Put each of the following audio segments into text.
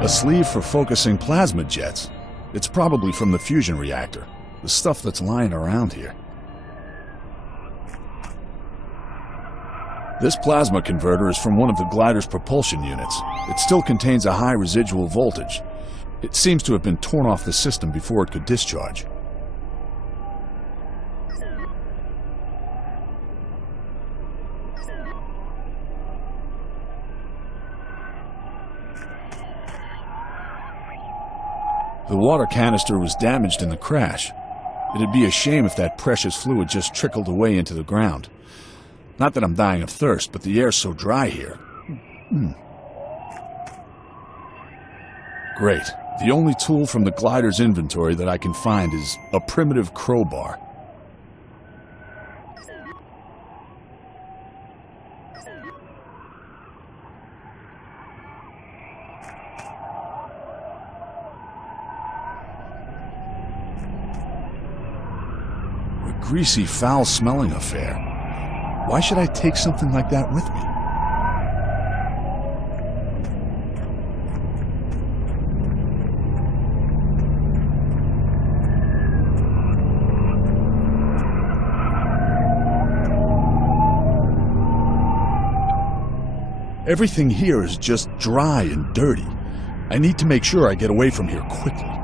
A sleeve for focusing plasma jets. It's probably from the fusion reactor, the stuff that's lying around here. This plasma converter is from one of the glider's propulsion units. It still contains a high residual voltage. It seems to have been torn off the system before it could discharge. The water canister was damaged in the crash. It'd be a shame if that precious fluid just trickled away into the ground. Not that I'm dying of thirst, but the air's so dry here. Great. The only tool from the glider's inventory that I can find is a primitive crowbar. Greasy, foul-smelling affair. Why should I take something like that with me? Everything here is just dry and dirty. I need to make sure I get away from here quickly.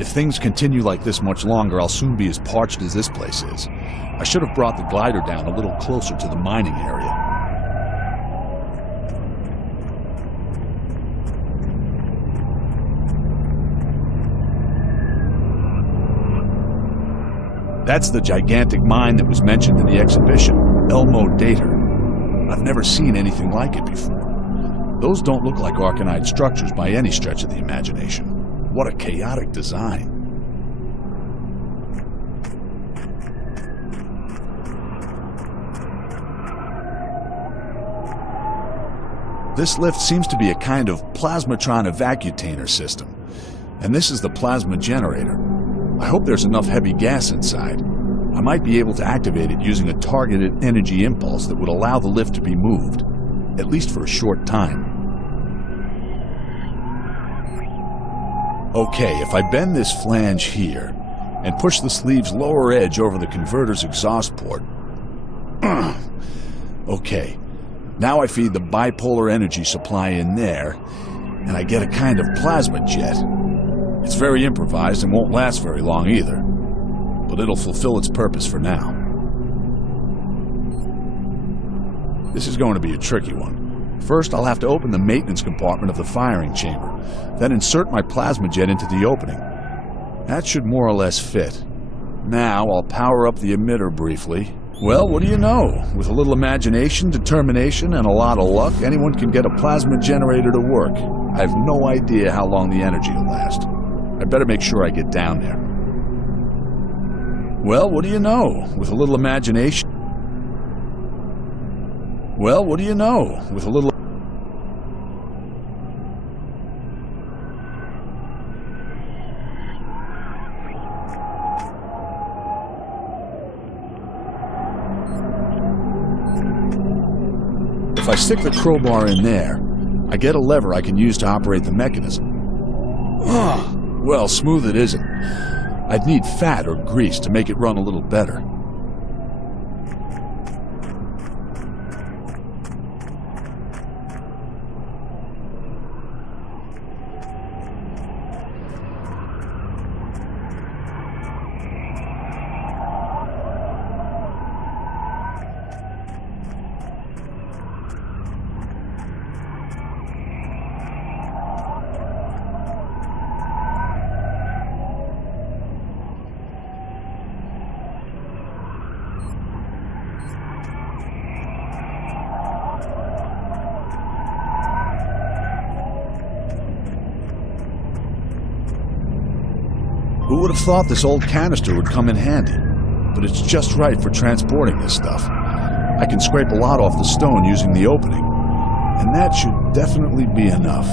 If things continue like this much longer, I'll soon be as parched as this place is. I should have brought the glider down a little closer to the mining area. That's the gigantic mine that was mentioned in the exhibition, Elmo Dater. I've never seen anything like it before. Those don't look like Arcanide structures by any stretch of the imagination. What a chaotic design. This lift seems to be a kind of plasmatron evacutainer system, and this is the plasma generator. I hope there's enough heavy gas inside. I might be able to activate it using a targeted energy impulse that would allow the lift to be moved, at least for a short time. Okay, if I bend this flange here and push the sleeve's lower edge over the converter's exhaust port. Okay, now I feed the bipolar energy supply in there, and I get a kind of plasma jet. It's very improvised and won't last very long either, but it'll fulfill its purpose for now. This is going to be a tricky one. First, I'll have to open the maintenance compartment of the firing chamber, then insert my plasma jet into the opening. That should more or less fit. Now, I'll power up the emitter briefly. Well, what do you know? With a little imagination, determination, and a lot of luck, anyone can get a plasma generator to work. I have no idea how long the energy will last. I better make sure I get down there. Well, what do you know? With a little imagination... Well, what do you know? With a little... If I stick the crowbar in there, I get a lever I can use to operate the mechanism. Well, smooth it isn't. I'd need fat or grease to make it run a little better. Who would have thought this old canister would come in handy? But it's just right for transporting this stuff. I can scrape a lot off the stone using the opening, and that should definitely be enough.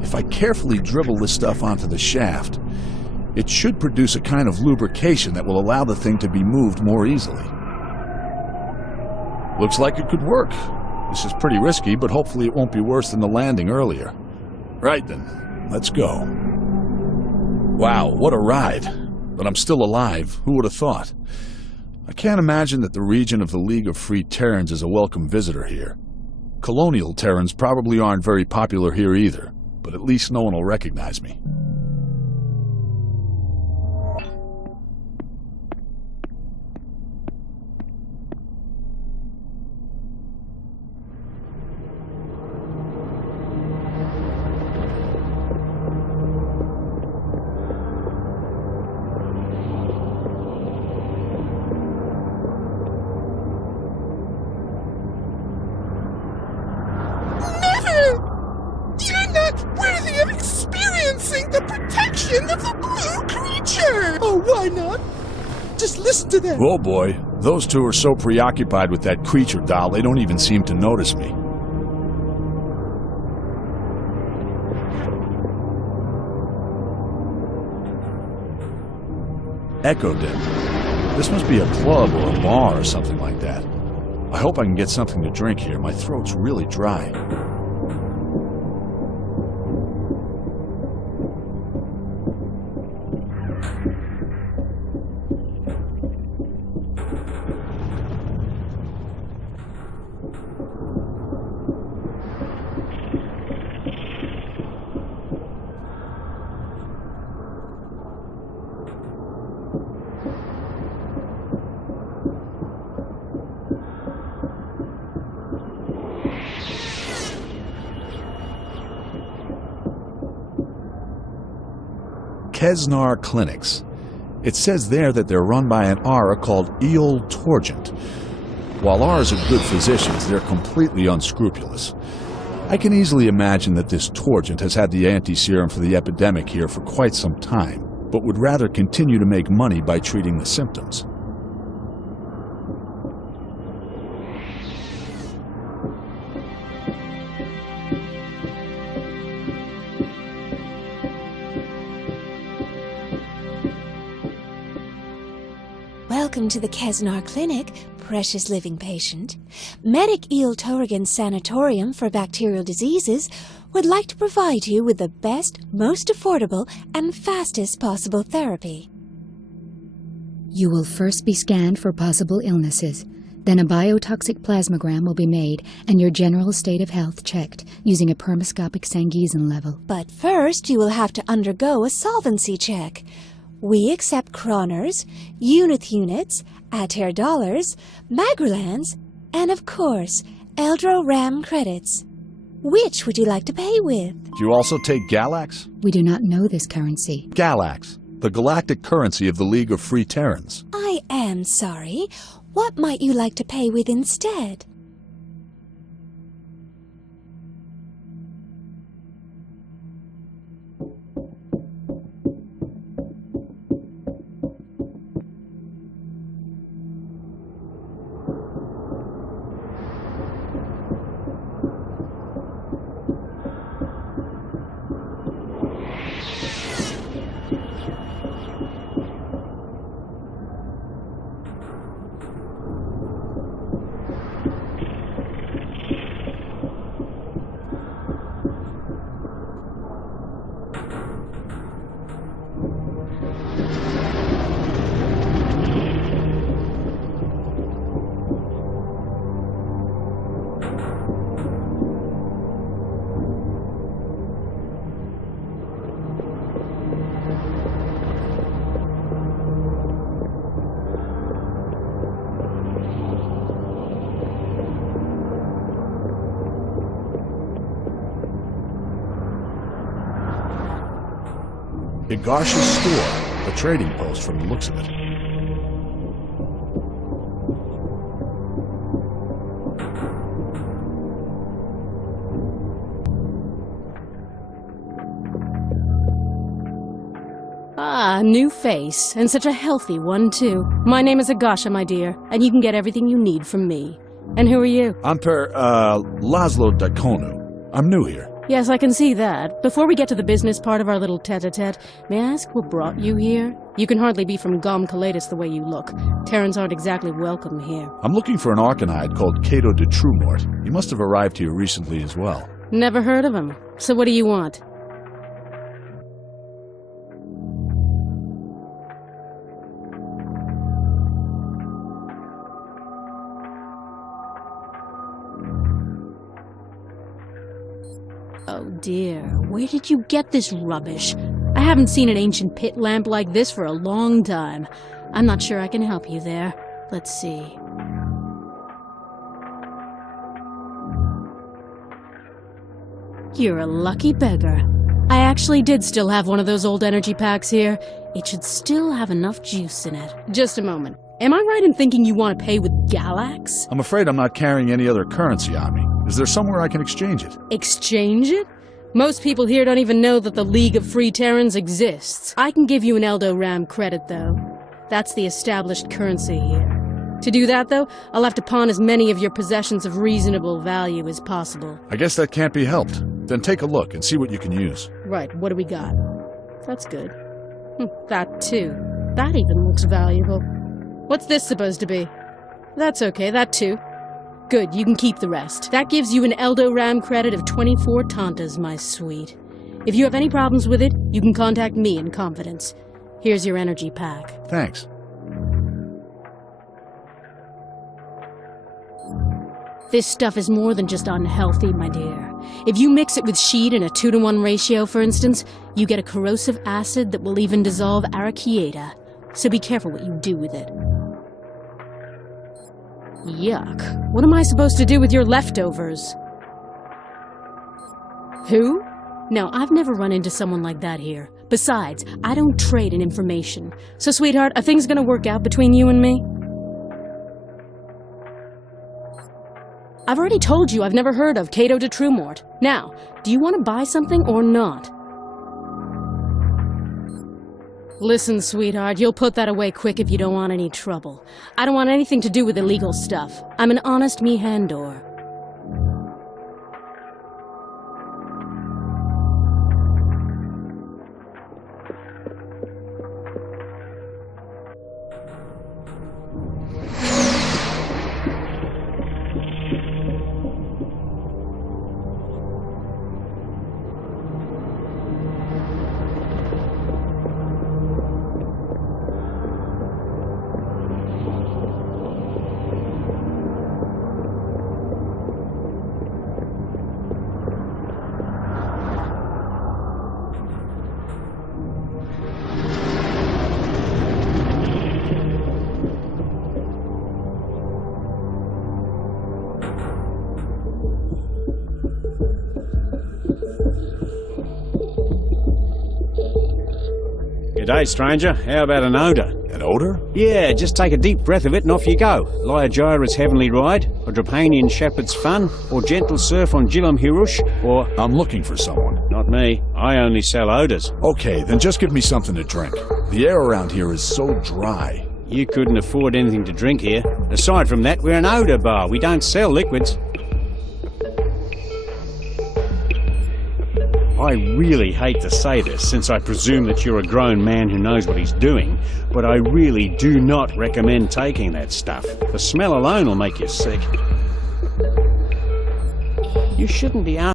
If I carefully dribble this stuff onto the shaft, it should produce a kind of lubrication that will allow the thing to be moved more easily. Looks like it could work. This is pretty risky, but hopefully it won't be worse than the landing earlier. Right then, let's go. Wow, what a ride. But I'm still alive. Who would have thought? I can't imagine that the region of the League of Free Terrans is a welcome visitor here. Colonial Terrans probably aren't very popular here either, but at least no one will recognize me. The protection of the blue creature! Oh, why not? Just listen to them! Oh boy, those two are so preoccupied with that creature doll they don't even seem to notice me. Echo Den. This must be a club or a bar or something like that. I hope I can get something to drink here. My throat's really dry. Kesnar Clinics. It says there that they're run by an Aura called Eol Torgent. While Auras are good physicians, they're completely unscrupulous. I can easily imagine that this Torgent has had the anti-serum for the epidemic here for quite some time, but would rather continue to make money by treating the symptoms. Welcome to the Kesnar Clinic, precious living patient. Medic Eol Torrigan Sanatorium for Bacterial Diseases would like to provide you with the best, most affordable, and fastest possible therapy. You will first be scanned for possible illnesses. Then a biotoxic plasmogram will be made and your general state of health checked using a permoscopic Sangeesan level. But first you will have to undergo a solvency check. We accept kroners, unith units, Ater dollars, Magrulans, and of course, Eldro Ram credits. Which would you like to pay with? Do you also take Galax? We do not know this currency. Galax, the galactic currency of the League of Free Terrans. I am sorry. What might you like to pay with instead? Igash's store, a trading post from the looks of it. Ah, new face, and such a healthy one, too. My name is Igasha, my dear, and you can get everything you need from me. And who are you? I'm Laszlo Diaconou. I'm new here. Yes, I can see that. Before we get to the business part of our little tete-a-tete, may I ask what brought you here? You can hardly be from Gom Kalatis the way you look. Terrans aren't exactly welcome here. I'm looking for an Arcanide called Cato de Trumort. He must have arrived here recently as well. Never heard of him. So what do you want? Oh dear, where did you get this rubbish? I haven't seen an ancient pit lamp like this for a long time. I'm not sure I can help you there. Let's see. You're a lucky beggar. I actually did still have one of those old energy packs here. It should still have enough juice in it. Just a moment. Am I right in thinking you want to pay with Galax? I'm afraid I'm not carrying any other currency on me. Is there somewhere I can exchange it? Exchange it? Most people here don't even know that the League of Free Terrans exists. I can give you an Eldo Ram credit, though. That's the established currency here. To do that, though, I'll have to pawn as many of your possessions of reasonable value as possible. I guess that can't be helped. Then take a look and see what you can use. Right, what do we got? That's good. That, too. That even looks valuable. What's this supposed to be? That's okay, that too. Good, you can keep the rest. That gives you an Eldo Ram credit of 24 Tantas, my sweet. If you have any problems with it, you can contact me in confidence. Here's your energy pack. Thanks. This stuff is more than just unhealthy, my dear. If you mix it with sheet in a 2-to-1 ratio, for instance, you get a corrosive acid that will even dissolve Arachiata. So be careful what you do with it. Yuck. What am I supposed to do with your leftovers? Who? No, I've never run into someone like that here. Besides, I don't trade in information. So, sweetheart, are things gonna work out between you and me? I've already told you I've never heard of Cato de Trumort. Now, do you want to buy something or not? Listen, sweetheart, you'll put that away quick if you don't want any trouble. I don't want anything to do with illegal stuff. I'm an honest Mihandor. G'day, stranger. How about an odor? An odor? Yeah, just take a deep breath of it and off you go. Lyra-Gyra's Heavenly Ride, or Drapanian Shepherd's Fun, or Gentle Surf on Jilam Hirush, or... I'm looking for someone. Not me. I only sell odors. Okay, then just give me something to drink. The air around here is so dry. You couldn't afford anything to drink here. Aside from that, we're an odor bar. We don't sell liquids. I really hate to say this, since I presume that you're a grown man who knows what he's doing, but I really do not recommend taking that stuff. The smell alone will make you sick. You shouldn't be